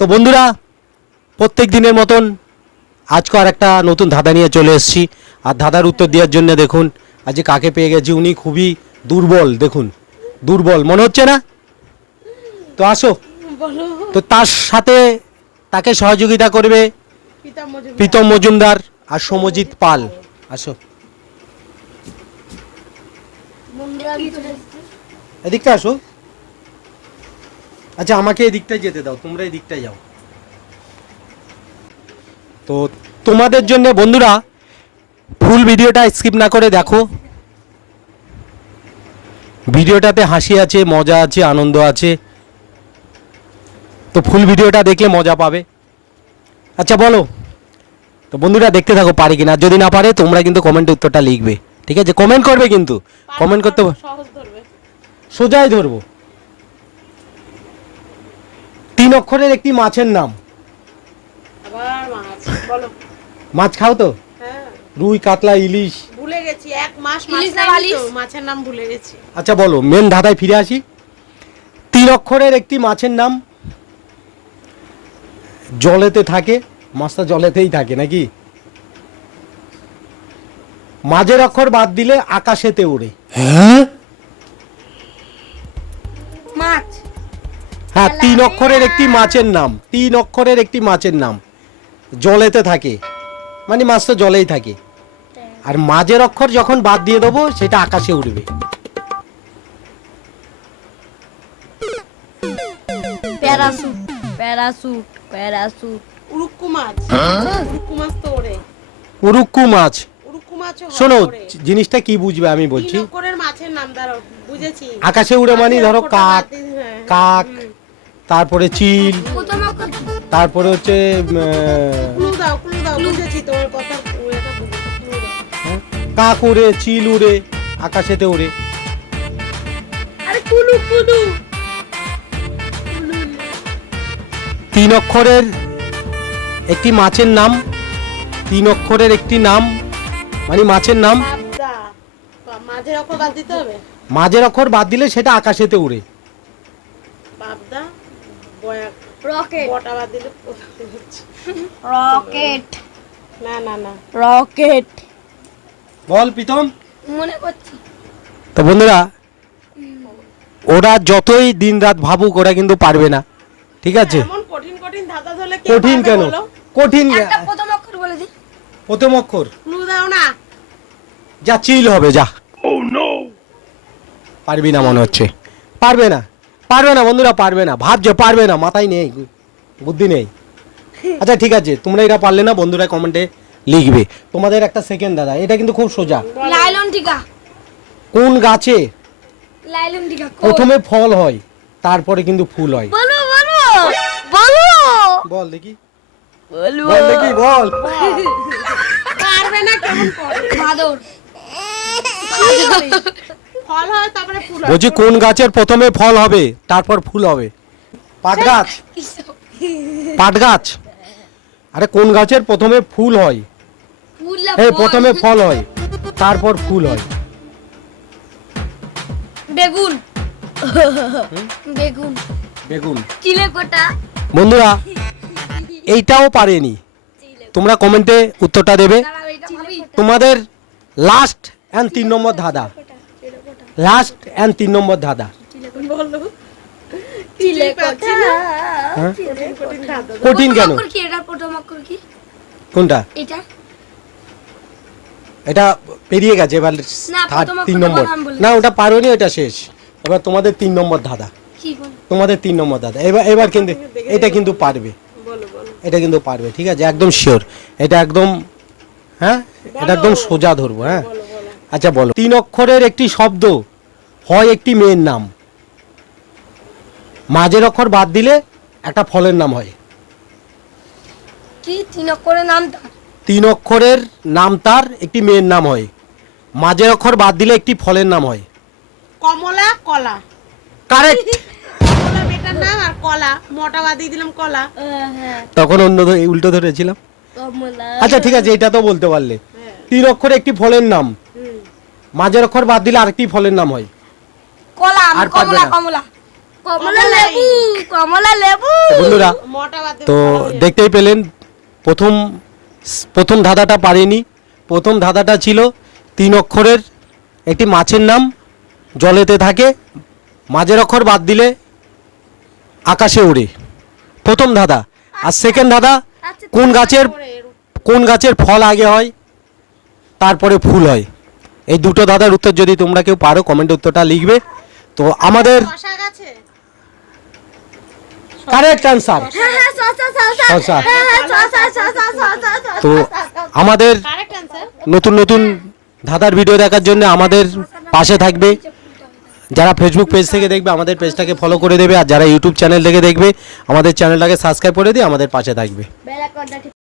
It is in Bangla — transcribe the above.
তো বন্ধুরা, প্রত্যেক দিনের মতন আজকে আর একটা নতুন ধাঁধা নিয়ে চলে এসেছি। আর ধাঁধার উত্তর দেওয়ার জন্য দেখুন আজকে কাকে পেয়ে গেছি। উনি খুবই দুর্বল, দেখুন দুর্বল মনে হচ্ছে না? তো আসো। তো তার সাথে তাকে সহযোগিতা করবে প্রীতম মজুমদার আর সমজিৎ পাল। আসো, এদিকটা আসো। আচ্ছা, আমাকে এদিকটায় যেতে দাও, তোমরা এদিকটায় যাও। তো তোমাদের জন্য বন্ধুরা ফুল ভিডিওটা স্কিপ না করে দেখো। ভিডিওটাতে হাসি আছে, মজা আছে, আনন্দ আছে। তো ফুল ভিডিওটা দেখলে মজা পাবে। আচ্ছা বলো। তো বন্ধুরা দেখতে থাকো, পারি কিনা। যদি না পারে তোমরা কিন্তু কমেন্টে উত্তরটা লিখবে, ঠিক আছে? কমেন্ট করবে, কিন্তু কমেন্ট করতে সোজাই ধরবো। 3 অক্ষরের একটি মাছের নাম। মাছ খাও তো? রুই, কাতলা, ইলিশ। ভুলে গেছি, এক মাস মাছের নাম ভুলে গেছি। আচ্ছা বলো, মেন ধাঁধায় ফিরে আসি। 3 অক্ষরের একটি মাছের নাম, জলেতে থাকে। মাছটা জলেতেই থাকে নাকি? মাঝের অক্ষর বাদ দিলে আকাশেতে ওড়ে। হ্যাঁ, মাছ। হ্যাঁ, 3 অক্ষরের একটি মাছের নাম। 3 অক্ষরের একটি মাছের নাম, জলেতে থাকে, মানে মাছ তো জলেই থাকে। আর মাঝের অক্ষর যখন বাদ দিয়ে দেবো সেটা আকাশে উড়বে। Parachute, parachute, parachute. উড়ুক্কু মাছ। উড়ুক্কু মাছ তো ওড়ে। উড়ুক্কু মাছ। উড়ুক্কু মাছও হয়, শোনো, ওড়ে। জিনিসটা কি বুঝবে আমি বলছি। 3 অক্ষরের মাছের নাম দাঁড়াও, বুঝেছি। আকাশে উড়ে মানে মাছের ধরো অক্ষরটা কাক, বাদ দিয়ে, হ্যাঁ, কাক, তারপরে চিল, প্রথম অক্ষর কি? তারপরে হচ্ছে ক্লু দাও, ক্লু দাও, বুঝেছি তোমার কথা। এটা বুঝেছি, ক্লু দাও। কাক উড়ে, চিল উড়ে, আকাশেতে উড়ে। আরে কুলু কুলু। 3 অক্ষরের একটি মাছের নাম। 3 অক্ষরের একটি নাম, মানে মাছের নাম। পাবদা। মাঝের অক্ষর বাদ দিতে হবে। মাঝের অক্ষর বাদ দিলে সেটা আকাশেতে উড়ে। পাবদা। বয়া। রকেট, বটা বাদ দিলে কোথাতে হচ্ছে? রকেট, না না না। রকেট। বল প্রীতম। মনে করছি। তো বন্ধুরা, ওরা যতই দিন রাত ভাবুক ওরা কিন্তু পারবে না, ঠিক আছে? এমন কঠিন কঠিন ধাঁধা ধরলে কে কঠিন পারবে কেন? বলো? কঠিন একটা প্রথম অক্ষর বলে দি। প্রথম অক্ষর ক্লু দাও না। যা, চিল হবে যা। পারবি না মনে হচ্ছে। পারবে না, পারবে না বন্ধুরা, পারবে না। ভাবছে পারবে না, মাথায় নেই, বুদ্ধি নেই। আচ্ছা ঠিক আছে, তোমরা এটা পারলে না, বন্ধুরা কমেন্টে লিখবে। তোমাদের একটা সেকেন্ড দাদা, এটা কিন্তু খুব সোজা। লাইলন টিকা, কোন গাছে লাইলন টিকা। প্রথমে ফল হয় তারপরে কিন্তু ফুল হয়? বলো বলো বলো বল দেখি, বলো বল দেখি, বল। পারবে না, কেমন করে? ভাদর। ফল হয় তারপরে ফুল হয়। বলছি কোন গাছের প্রথমে ফল হবে তারপর ফুল হবে? পাট গাছ। পাট গাছ। আরে কোন গাছের প্রথমে ফুল হয়, এই প্রথমে ফল হয় তারপর ফুল হয়? বেগুন, বেগুন। বেগুন। চিলেকোটা। বন্ধুরা এইটাও পারেনি, তোমরা কমেন্টে উত্তরটা দেবে। তোমাদের লাস্ট এন্ড 3 নম্বর ধাঁধা, লাস্ট এন্ড 3 নম্বর ধাঁধা। বলো। চিলেকোটা। হ্যাঁ? কঠিন কঠিন ধাঁধা। কঠিন কেন? অক্ষর কি? এটার প্রথম অক্ষর কি? কোনটা? এটা। এটা পেরিয়ে গেছে, এবার না, 3 নম্বর। প্রথম অক্ষর না ওটা পারোনি, ওটা শেষ। এবার তোমাদের 3 নম্বর ধাঁধা, কি বল? তোমাদের 3 নম্বর ধাঁধা। এবার কিন্তু এটা কিন্তু পারবে, বলো বলো। এটা কিন্তু পারবে, ঠিক আছে? একদম শিওর, এটা একদম, হ্যাঁ এটা একদম সোজা ধরবো। হ্যাঁ বলো বলো। আচ্ছা বলো। 3 অক্ষরের একটি শব্দ, হয় একটি মেয়ের নাম, মাঝের অক্ষর বাদ দিলে একটা ফলের নাম হয়। কি 3 অক্ষরের নামটা? 3 অক্ষরের নাম তার, একটি মেয়ের নাম হয়, মাঝের অক্ষর বাদ দিলে একটি ফলের নাম হয়। কমলা, কলা। কারেক্ট। কমলা বেটার নাম, আর কলা মোটা বাদ দিয়ে দিলাম কলা। হ্যাঁ, তখন উল্টো ধরেছিলাম। কমলা। আচ্ছা ঠিক আছে, এটা তো বলতে পারলে। 3 অক্ষরে একটি ফলের নাম, মাঝের অক্ষর বাদ দিলে আরেকটি ফলের নাম হয়। কলা, আর পারবে কমলা, না। কমলা। কমলা লেবু কমলা লেবু বন্ধুরা মোটা বাদ দিয়ে তো বলা হয়ে দেখতেই পেলেন প্রথম প্রথম ধাঁধাটা পারেনি। প্রথম ধাঁধাটা ছিল 3 অক্ষরের একটি মাছের নাম, জলেতে থাকে, মাঝের অক্ষর বাদ দিলে আকাশে ওড়ে। প্রথম ধাঁধা। আর সেকেন্ড ধাঁধা, কোন গাছের করে এরকম। কোন গাছের ফল আগে হয় তারপরে ফুল হয়। এই দুটো ধাঁধার উত্তর যদি তোমরা কেউ পারো কমেন্টে উত্তরটা লিখবে। তো আমাদের শশা গাছে কারেক্ট আনসার হ্যাঁ হ্যাঁ শসা শসা শসা। হ্যাঁ হ্যাঁ শসা শসা শসা তো আমাদের কারেক্ট অ্যান্সার। নতুন নতুন ধাঁধার ভিডিও দেখার জন্য আমাদের পাশে থাকবে। যারা ফেসবুক পেজ থেকে দেখবে আমাদের পেজটাকে ফলো করে দেবে, আর যারা ইউটিউব চ্যানেল থেকে দেখবে আমাদের চ্যানেলটাকে সাবস্ক্রাইব করে দিয়ে আমাদের পাশে থাকবে। বেলা কোনটা